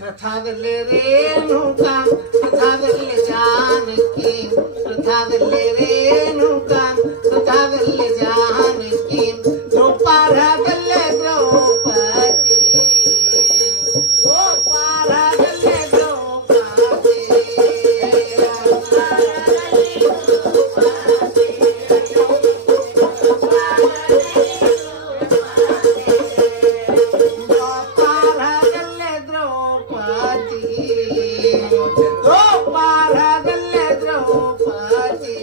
ರಥದಲ್ಲಿ ರೇಣುಕಾ ರಥದಲ್ಲಿ ಜಾನಕಿ ರಥದಲ್ಲಿ ರೇಣುಕಾ ರಥದಲ್ಲಿ ಜಾನಕಿ ದ್ರೌಪದಲ್ಲೇ ದ್ರೌಪದಿ ದ್ರೌಪದಲ್ಲೇ ದ್ರೌಪದಿ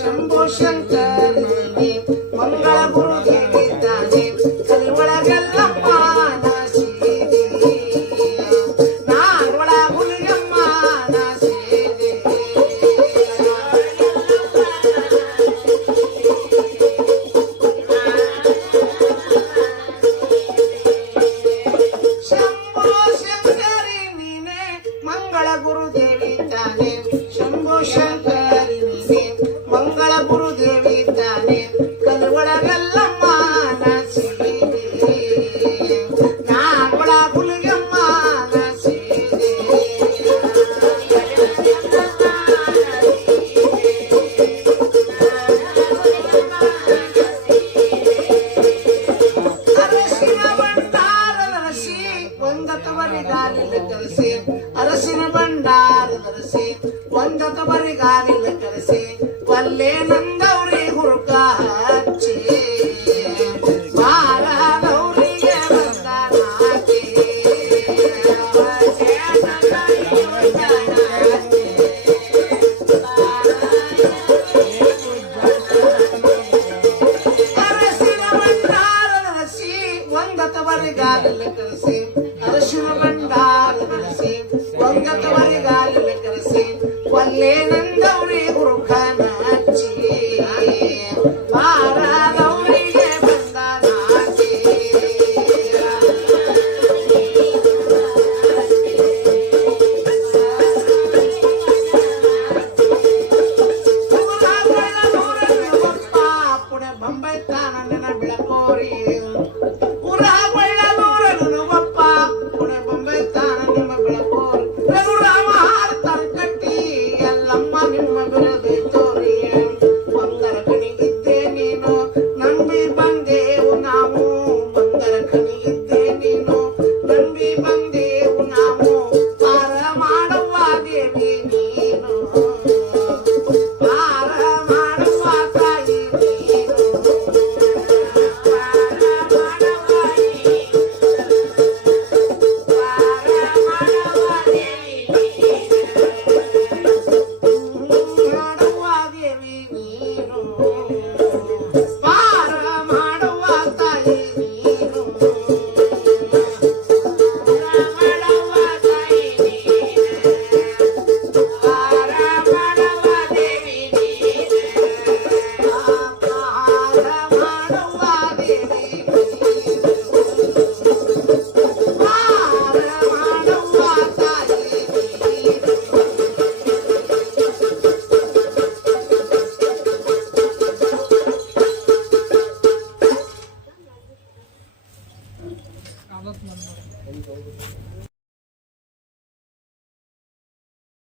ಶಂಭೋ ಶಂಕರಿ ಮಂಗಳ ಗುರುದೇವಿ ತಾನೆ ಕಲಿಯೊಳಗೆಲ್ಲ ಮಾನಸಿದೆ ನಾಡೊಳ ಹುಲಿಯಮ್ಮ ನಾಸಿದೆ ಶಂಭೋ ಶಂಕರಿ ನೀನೆ ಮಂಗಳ ಗುರುದೇವಿ ತಾನೆ ಶಂಭೋ ಶಂಕರಿ ನೀನೆ ಮಂಗಳ ಗುರುದೇವಿ ತಾನೆ ಕಲಿಯೊಳಗೆಲ್ಲ ಮಾನಸಿದೆ ನಾಡೊಳ ಹುಲಿಯಮ್ಮ ನಾಸಿದೆ ಅರಸಿನ ಭಂಡಾರದ ರಸಿ ಒಂದತವರಿಗಾಲಿಲ್ಲ ಕರೆಸಿ ಅರಸಿನ ಭಂಡಾರದ ರಸಿ ಒಂದತವರಿಗಾಲಿಲ್ಲ ಕರೆಸಿ ಒಲ್ಲೆ ನಂದವ್ರಿ ಹುಡುಕ ಹಚ್ಚಿ ಬಾರದವ್ರಿಗೆ ಬಂದನಾಕಿ ಅರಸಿನ ಭಂಡಾರದ ರಸಿ ಒಂದತವರಿಗಾಲಿಲ್ಲ ಕರೆಸಿ ಅರಸಿನ ಭಂಡಾರದ ರಸಿ ಒಂದತವರಿಗಾಲಿಲ್ಲ ಕರೆಸಿ ಒಲ್ಲೆ